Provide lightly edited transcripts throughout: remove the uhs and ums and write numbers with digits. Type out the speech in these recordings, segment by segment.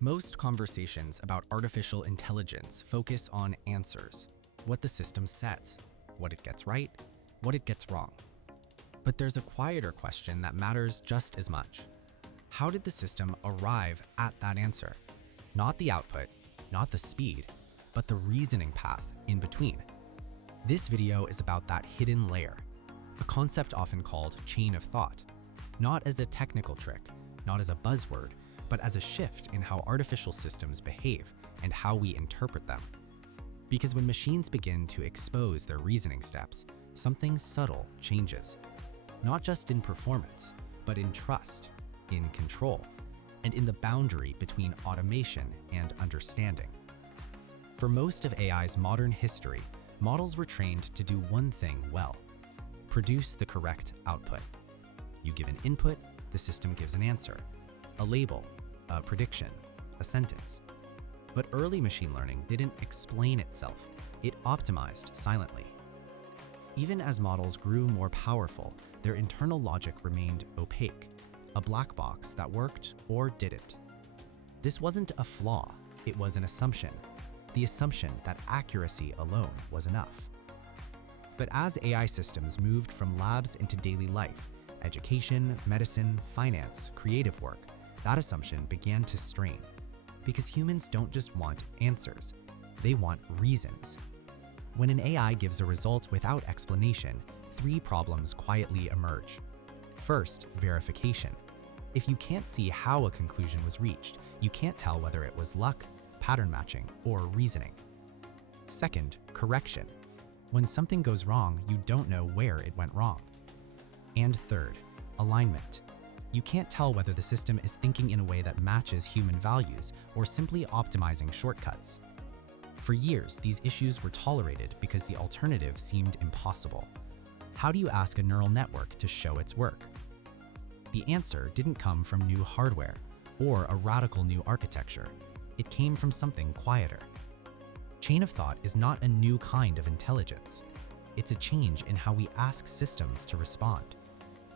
Most conversations about artificial intelligence focus on answers, what the system says, what it gets right, what it gets wrong. But there's a quieter question that matters just as much. How did the system arrive at that answer? Not the output, not the speed, but the reasoning path in between. This video is about that hidden layer, a concept often called chain of thought, not as a technical trick, not as a buzzword, but as a shift in how artificial systems behave and how we interpret them. Because when machines begin to expose their reasoning steps, something subtle changes. Not just in performance, but in trust, in control, and in the boundary between automation and understanding. For most of AI's modern history, models were trained to do one thing well: produce the correct output. You give an input, the system gives an answer, a label, a prediction, a sentence. But early machine learning didn't explain itself, it optimized silently. Even as models grew more powerful, their internal logic remained opaque, a black box that worked or didn't. This wasn't a flaw, it was an assumption, the assumption that accuracy alone was enough. But as AI systems moved from labs into daily life, education, medicine, finance, creative work, that assumption began to strain. Because humans don't just want answers, they want reasons. When an AI gives a result without explanation, three problems quietly emerge. First, verification. If you can't see how a conclusion was reached, you can't tell whether it was luck, pattern matching, or reasoning. Second, correction. When something goes wrong, you don't know where it went wrong. And third, alignment. You can't tell whether the system is thinking in a way that matches human values or simply optimizing shortcuts. For years, these issues were tolerated because the alternative seemed impossible. How do you ask a neural network to show its work? The answer didn't come from new hardware or a radical new architecture. It came from something quieter. Chain of thought is not a new kind of intelligence. It's a change in how we ask systems to respond.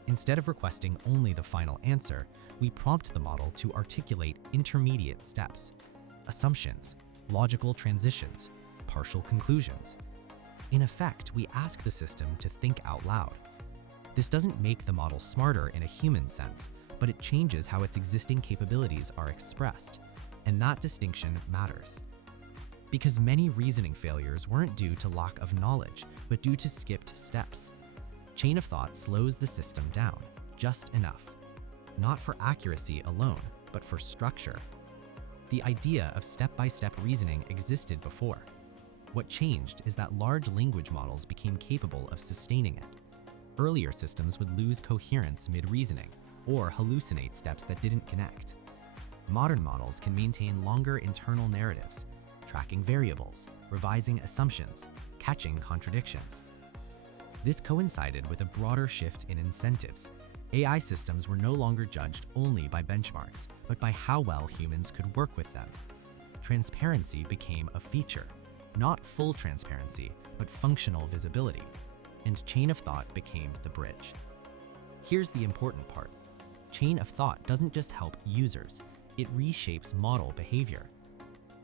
Instead of requesting only the final answer, we prompt the model to articulate intermediate steps, assumptions, logical transitions, partial conclusions. In effect, we ask the system to think out loud. This doesn't make the model smarter in a human sense, but it changes how its existing capabilities are expressed, and that distinction matters. Because many reasoning failures weren't due to lack of knowledge, but due to skipped steps. Chain of thought slows the system down, just enough. Not for accuracy alone, but for structure. The idea of step-by-step reasoning existed before. What changed is that large language models became capable of sustaining it. Earlier systems would lose coherence mid-reasoning, or hallucinate steps that didn't connect. Modern models can maintain longer internal narratives, tracking variables, revising assumptions, catching contradictions. This coincided with a broader shift in incentives. AI systems were no longer judged only by benchmarks, but by how well humans could work with them. Transparency became a feature, not full transparency, but functional visibility, and chain of thought became the bridge. Here's the important part. Chain of thought doesn't just help users, it reshapes model behavior.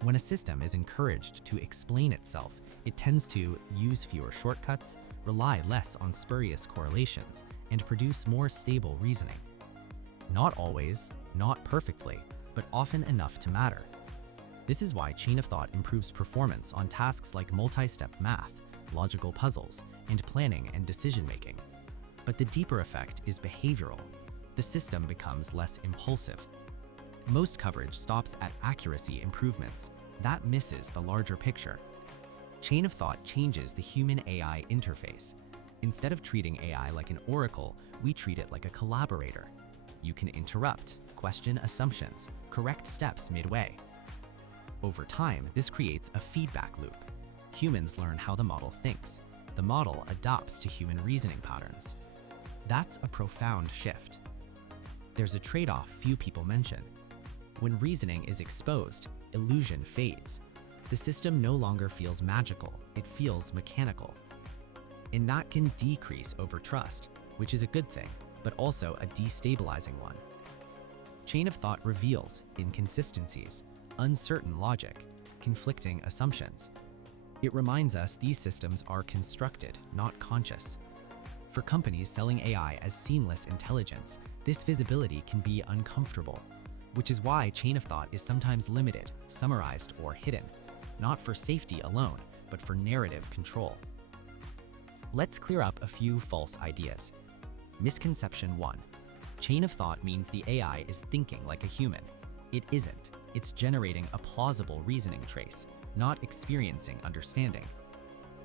When a system is encouraged to explain itself, it tends to use fewer shortcuts, rely less on spurious correlations, and produce more stable reasoning. Not always, not perfectly, but often enough to matter. This is why chain of thought improves performance on tasks like multi-step math, logical puzzles, and planning and decision-making. But the deeper effect is behavioral. The system becomes less impulsive. Most coverage stops at accuracy improvements. That misses the larger picture. Chain of thought changes the human-AI interface. Instead of treating AI like an oracle, we treat it like a collaborator. You can interrupt, question assumptions, correct steps midway. Over time, this creates a feedback loop. Humans learn how the model thinks. The model adapts to human reasoning patterns. That's a profound shift. There's a trade-off few people mention. When reasoning is exposed, illusion fades. The system no longer feels magical, it feels mechanical. And that can decrease over trust, which is a good thing, but also a destabilizing one. Chain of thought reveals inconsistencies, uncertain logic, conflicting assumptions. It reminds us these systems are constructed, not conscious. For companies selling AI as seamless intelligence, this visibility can be uncomfortable, which is why chain of thought is sometimes limited, summarized, or hidden, not for safety alone, but for narrative control. Let's clear up a few false ideas. Misconception 1. Chain of thought means the AI is thinking like a human. It isn't. It's generating a plausible reasoning trace, not experiencing understanding.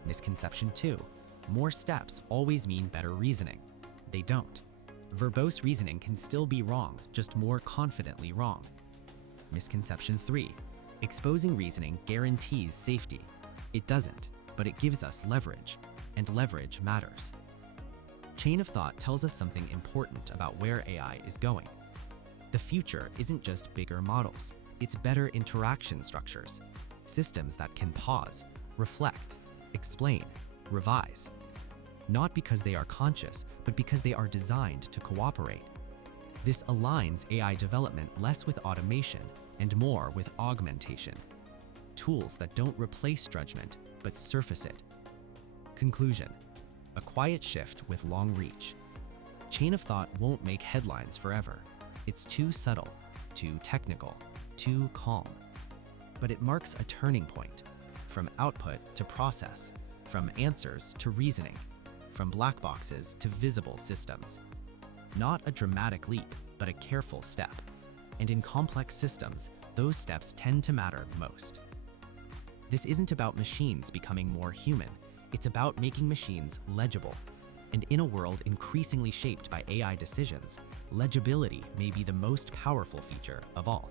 Misconception 2. More steps always mean better reasoning. They don't. Verbose reasoning can still be wrong, just more confidently wrong. Misconception 3. Exposing reasoning guarantees safety. It doesn't, but it gives us leverage, and leverage matters. Chain of thought tells us something important about where AI is going. The future isn't just bigger models, it's better interaction structures, systems that can pause, reflect, explain, revise. Not because they are conscious, but because they are designed to cooperate. This aligns AI development less with automation and more with augmentation. Tools that don't replace judgment, but surface it. Conclusion: a quiet shift with long reach. Chain of thought won't make headlines forever. It's too subtle, too technical, too calm. But it marks a turning point, from output to process, from answers to reasoning, from black boxes to visible systems. Not a dramatic leap, but a careful step. And in complex systems, those steps tend to matter most. This isn't about machines becoming more human. It's about making machines legible. And in a world increasingly shaped by AI decisions, legibility may be the most powerful feature of all.